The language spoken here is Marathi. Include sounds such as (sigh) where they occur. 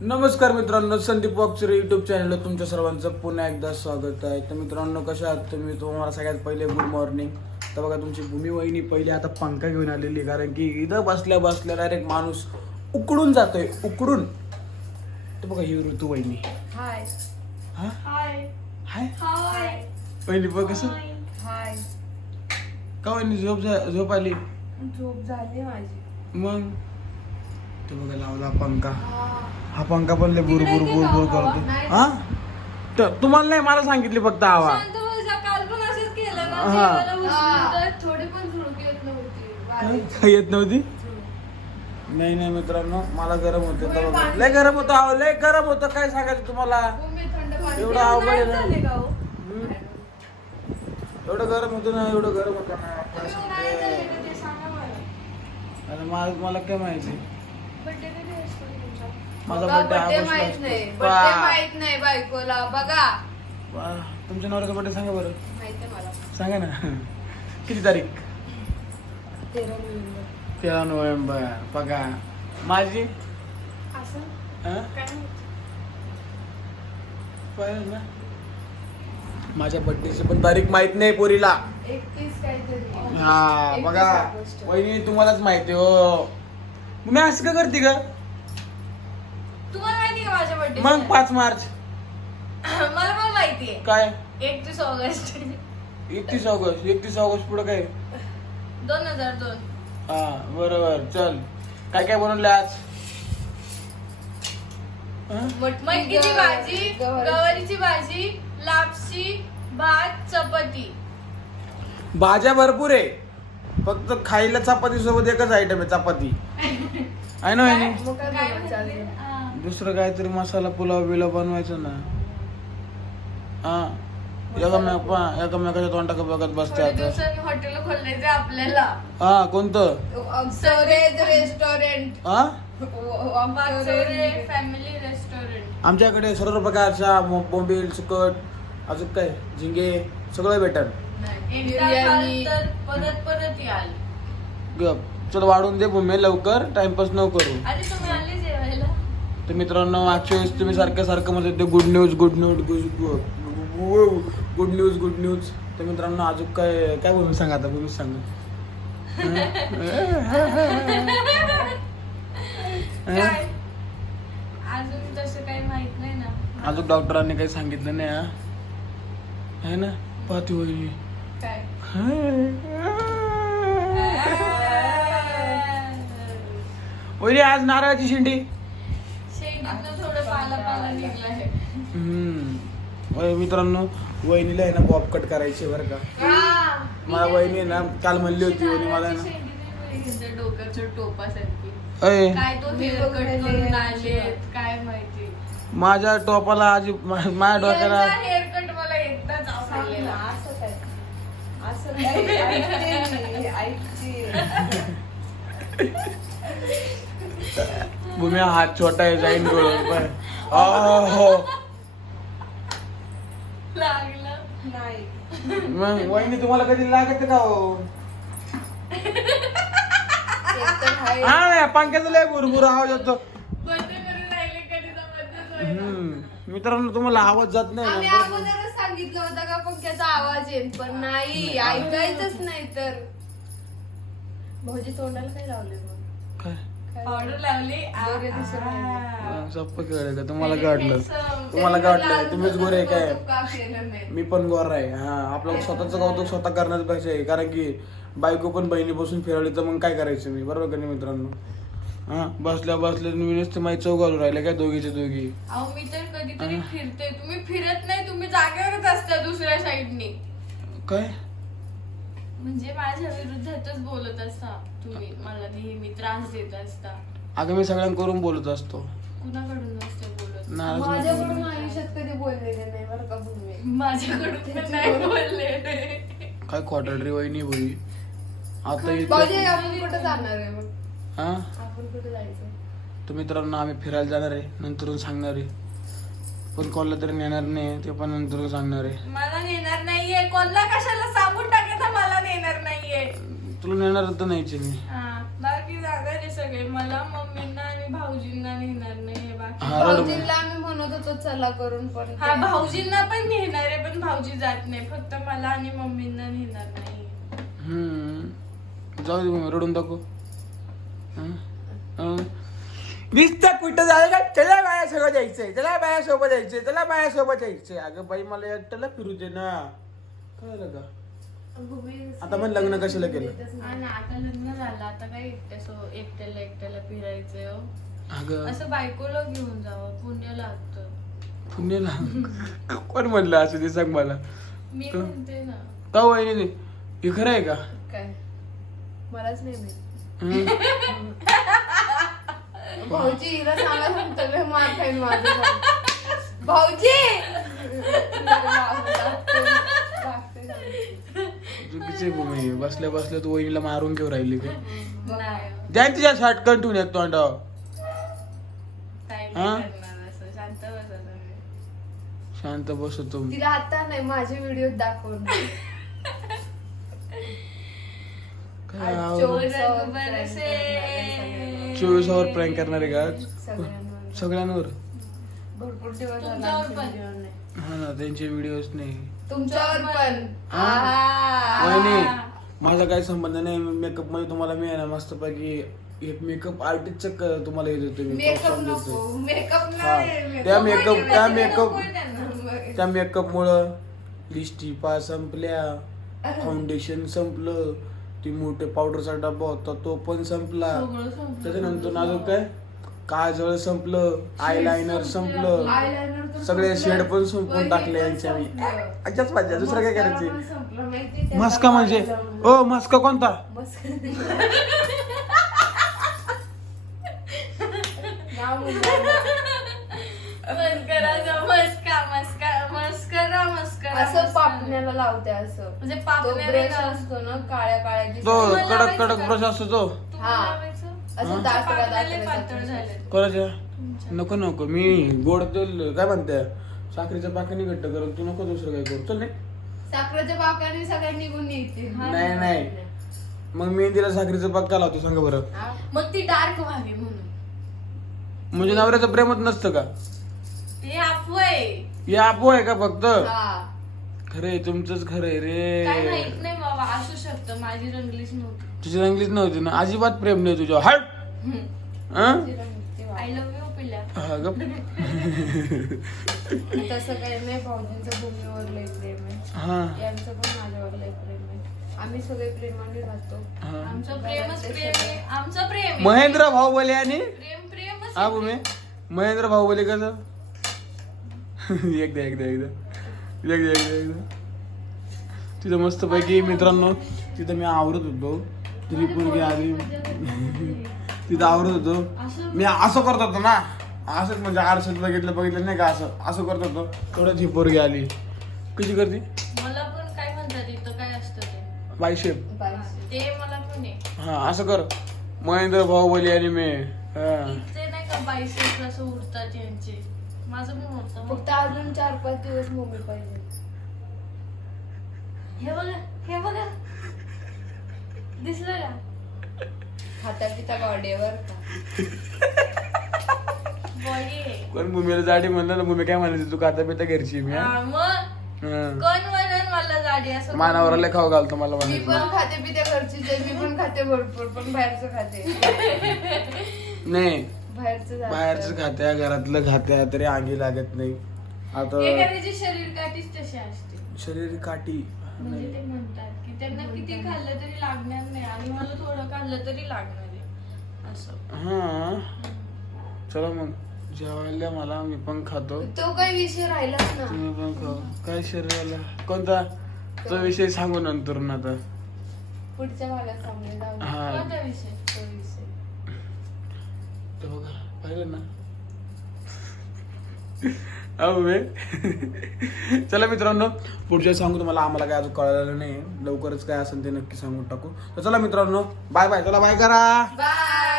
नमस्कार मित्रांनो संदीप वाकचुरे युट्यूब चॅनलला तुमच्या सर्वांचं पुन्हा एकदा स्वागत आहे. तर मित्रांनो कशा आहात तुम्ही? तुम्हाला सगळ्यात पहिले गुड मॉर्निंग तर बघा तुमची भूमी वहिनी पहिले आता पंखा घेऊन आलेली कारण की इथं बसल्या बसल्या डायरेक्ट माणूस उकडून जातोय उकडून. तर बघा ही ऋतू वहिनी. हाय हा? वहिनी बघ कसं. का वहिनी झोप झा- झोप आली? झोप झाली माझी. मग? ते बघा लावला पंखा. हा पंखा पण लय बुर बुर बुर बुर करतो हा तर तुम्हाला नाही मला सांगितली फक्त हवा काल पण असंच केलं ना हा. जेवायला बसलो तर थोडी पण झुळूक येत नव्हती. काही येत नव्हती नाही नाही मित्रांनो मला गरम होते तर बघा. लय गरम होतं अहो, लय गरम होतं काय सांगायचं तुम्हाला भूमी थंड पाणी एवढं अवघड आहे ना. झाले का हो? हम्म. एवढं गरम होतं ना एवढं गरम होतं ना काय पिऊन नाही झाले सांगते. का ते सांगा मला. आणि मला मला काय माहिती Birthday कधी असतो तुमचा? माझा बघा, birthday birthday ऑगस्टला माहीत असतो. नाही वा. बर्थडे माहीत नाही बायकोला बघा वा. तुमच्या नवऱ्याचा बर्थडे सांगा बरं माहीत आहे मला सांगा ना (laughs) किती तारीख तेरा नोव्हेंबर. तेरा नोव्हेंबर बघा माझी असं? हं? काय माहीत? पाहिलं ना माझ्या बर्थडेची पण तारीख माहीत नाही पोरीला एकतीस काहीतरी. हा एकतीस बघा ऑगस्ट. वहिनी तुम्हालाच माहिती हो मी असं का करते का माझ्या बर्थडे मग पाच मार्च. (laughs) मला पण माहितीये काय? एकतीस ऑगस्ट. एकतीस ऑगस्ट. एकतीस ऑगस्ट पुढे काय? दोन हजार दोन. हा बरोबर. चल. काय काय बनवले आज? हं? मटकीची भाजी गवारी. गवारीची भाजी लापशी भात चपाती. भाज्या भरपूर आहे. फक्त खायला चपाती सोबत एकच आयटम आहे चपाती. आहे ना वहिनी? मग काय काय बनवायचं म्हणते? अजून? दुसरं काहीतरी मसाला पुलाव बिलाव बनवायचं ना. हा. एकामेक एकामेकाच्या तोंडाकडे बघत बसते थोड्या आता. दिवसांनी हॉटेल खोलायचं आपल्याला. हा कोणतं? रेस्टॉरंट हा? फॅमिली रेस्टॉरंट आमच्याकडे सर्व प्रकारच्या मो- बोंबील सुकट अजून काय झिंगे सगळं भेटल एकदा बिर्याणी. खाल तर परत परत याल. गप. चल वाढून दे भूमी लवकर. टाइमपास न करू. आणि तुम्ही तर मित्रांनो मागच्या वेळेस तुम्ही सारखं सारखं म्हणत ते good news good news good news good news तर मित्रांनो अजून काय काय बोलून सांगा आता तुम्ही सांगा. (laughs) अजून तसं काही माहीत नाही ना. अजून डॉक्टरांनी काही सांगितलं नाही हा? ना? पाहती होईल वहिनी आज नारळाची शेंडी. हम्म. मित्रांनो वहिनीला आहे ना बॉब कट करायची बरं का? मला वहिनी आहे ना काल म्हणली होती वहिनी मला ना डोक्याच्या टोपासारखी. अय. काय तो हेअर कट करून आलेत काय माहिती. माझ्या टोपाला आज मा- माझ्या डोक्याला हेअर कट मला एकदाच सांग ना, आवडलेला (laughs) मी. भूमी हा हात छोटा आहे जाईन अहो. लागलं नाही. मग वहिनी तुम्हाला कधी लागत का हो. हा नाही पंख्याचा लय भुरभुर आवाज येतो. हम्म. मित्रांनो तुम्हाला आवाज जात नाही आम्ही? अगोदरच सांगितलं होतं का पंख्याचा आवाज येईल पण नाही ऐकायचंच नाही तर भाऊजी तोंडाला काय लावले लावली. का तुम्हाला वाटलं तुम्हाला वाटलं तुम्हीच गोरे आहे काय? मी. पण गोरा आहे. हा आपलं स्वतःच कौतुक स्वतः करण्याच पाहिजे आहे कारण की बायको पण बहिणीपासून फिरवली तर मग काय करायचं मी? बरोबर का नाही मित्रांनो? हा बसल्या बसल्या मी नुसते माझी चौघालू राहिले काय दोघीचे दोघी? अहो मी तर कधीतरी फिरते. तुम्ही फिरत नाही तुम्ही जागेवरच असता दुसऱ्या साईडनी काय? म्हणजे माझ्या विरुद्धच बोलत असता तुम्ही. मला नेहमी त्रास देत असता. अगं मी सगळ्यांकडून बोलत असतो. कुणाकडून नसते बोलत? नाराज नको माझ्याकडून करू. आयुष्यात कधी बोललेले नाही बरं का भूमी. माझ्याकडून पण नाही बोलले काय क्वार्टर वहिनी बोली आता भाऊजी इथं आपण कुठं जाणार आहे मग? हा? आपण कुठे जायचं? तर मित्रांनो आम्ही फिरायला जाणार आहे. नंतरून सांगणार आहे. पण कोणाला तरी नेणार नाही ते पण नंतर सांगणार आहे. मला नेणार नाहीये. कोणला कशाला सांगून टाकायचं मला नेणार नाहीये. तुला नेणार तर नाहीचे मी. हा. सगळे मला मम्मींना आणि भाऊजींना नेणार नाही बाकी. हा रडू भाऊजींना आम्ही म्हणत होतो चला करून पण हा ते- भाऊजींना पण नेणार आहे पण भाऊजी जात नाही. फक्त मला आणि मम्मींना नेणार नाही. हम्म. जाऊ दे मग रडून दाखव. हं? हं? कुठं झालं का चला माझ्यासोबत जायचंय चला माझ्यासोबत जायचंय चला माझ्यासोबत जायचंय अगं बाई मला एकट्याला फिरू दे ना. कळलं का? आता मग लग्न कशाला केलं? आणि आता लग्न झालं आता काय एकट्यासो एकट्याला एकट्याला फिरायचंय हो. अगं. असं बायकोला घेऊन जावं पुण्य लागतं पुण्याला? (laughs) कोण म्हणलं असं ते सांग मला. मी का? म्हणते ना. का वहिनी? ते हे खरं आहे का? काय? मलाच नाही माहीत. हं? (laughs) भाऊजी हिला सांगा सांगतो मार खाईन माझं. भाऊजी! (laughs) आहे बसल्या बसल्या तू वहिनीला मारून घेऊ राहिली का नाही द्या तिच्या शाटकन ठेवून येत काय हा? करणार असं शांत बसा तुम्ही. शांत बसतो तिला आता नाही माझे व्हिडिओ दाखवून काय चोवीस रंग hour बरसे. चोवीस आवर प्रँक करणार आहे का आज? सगळ्यांवर. सगळ्यांवर भरपूर दिवस झाले तुमच्यावर आमचे पण. video नाही. हा ना त्यांचे व्हिडिओज नाही तुमच्यावर पण. हा? आहा. वहिनी माझा काही संबंध नाही. मेकअपमध्ये तुम्हाला मी आहे ना मस्त पैकी एक मेकअप आर्टिस्टच तुम्हाला हे देतो मी. मेकअप प्रोत्साहन नको. देतो मेकअप हा. नाही. त्या मेकअप मेकअप त्या मेकअप. त्या मेकअप मुळे लिस्टिपा संपल्या. फाउंडेशन संपलं. ती मोठे पावडरचा डब्बा होता तो पण संपलं. त्याच्यानंतर अजून काय? काजळ संपलं आयलाइनर संपलं. सगळे. शेड पण संपून टाकले यांच्या मी. अच्छाच पाहिजे दुसरं काय करायचे. त्याला मस्का म्हणजे. ओ मस्का कोणता? नाव (laughs) मुलांना. मस्करा जो मस्का मस्का मस्करा मस्करा असं. पापण्याला लावते असं. म्हणजे तो पापण्याला ब्रश असतो ना काळ्या काळ्या तो कडक कडक? ब्रश असतो तो. तुम्हाला पातळ. झाले कोणाच्या नको नको. मी गोड तेल काय म्हणते? साखरेच्या पाकाने घट्ट करत तू नको दुसरं काय करू. चल नाही साखरेच्या पाकाने सगळ्या निघून येते नाही नाही मग मेहंदीला साखरेचं पाक का लावतो सांगा बरं. हा? मग ती डार्क व्हावी म्हणून. म्हणजे नवऱ्याचं प्रेमच नसतं का? हे अफवाय हे आपो आहे का फक्त? हा. खरे तुमचंच खरंय काय रे माहीत नाही बाबा असू शकतं. माझी रंगलीच नव्हती. तुझी रंगलीच नव्हती ना? अजिबात प्रेम नाही तुझ्या हट! हं? आय लव्ह यू हा गप. तसं काही नाही भाऊजींचं भूमीवर लय प्रेम आहे. हा. यांचं पण माझ्यावर लय प्रेम आहे. आम्ही सगळे प्रेमाने राहतो. हा. आमचं प्रेमच प्रेम आहे. आमचं प्रेम आहे. महेंद्र भाऊ बोले आणि? प्रेम प्रेमच हा आहे. भूमी महेंद्र भाऊ बोले कसं? (laughs) एकदा एकदा एकदा. तिथं मस्त पैकी मित्रांनो तिथं मी आवरत होतो. तिथे पोरगी आली. तिथं आवरत होतो. मी असं करत होतो ना असंच म्हणजे आरशात बघितलं बघितलं नाही का असं? असं करत होतो. थोडं ती पोरगी आली. कशी करते? मला पण काय म्हणतात इथं काय असतं ते? बायशेप बाय. ते मला पण आहे. हा असं कर. महेंद्र भाऊ बोले आणि मी. हा. इथे नाही का बायसेप असं उडतात यांचे? माझं पण होतं फक्त अजून चार पाच दिवस मम्मी पाहिजे. हे बघा हे बघा. दिसलं का? खाता पिता गाडीवर बॉडी पण भूमीला जाडी म्हणलं ना भूमी काय म्हणायची तू खाता पिता घरची मी हा? हा, मग हा. कोण म्हणून मला जाडी असं? मानावराला खाऊ घालतो मला मी म्हणायचं. पण खाते पिते घरचीच आहे मी पण खाते भरपूर पण बाहेरचं खाते. नाही. बाहेरचं खात्या घरातलं खात्या तरी आगी लागत नाही. आता एखाद्याची शरीर काठीच तशी असते. शरीर काठी. म्हणजे ते म्हणतात की त्यांना किती खाल्लं तरी लागणार नाही आणि मला थोडं खाल्लं तरी लागणार आहे. असं. हा. चला मग जेवायला मला मी पण खातो. तो काही विषय राहिलाच ना. तुम्ही पण खाऊ. काय शरीराला कोणता? तो विषय सांगू नंतर ना आता. पुढच्या भागात सांगले जाऊ. दे. हा. कोणता विषय ते बघा पाहिलं ना (laughs) अहो बे. चला मित्रांनो. पुढच्या सांगू तुम्हाला आम्हाला काय अजून कळलेलं नाही. लवकरच काय असेल ते नक्की सांगून टाकू. तर चला मित्रांनो बाय बाय चला बाय करा. बाय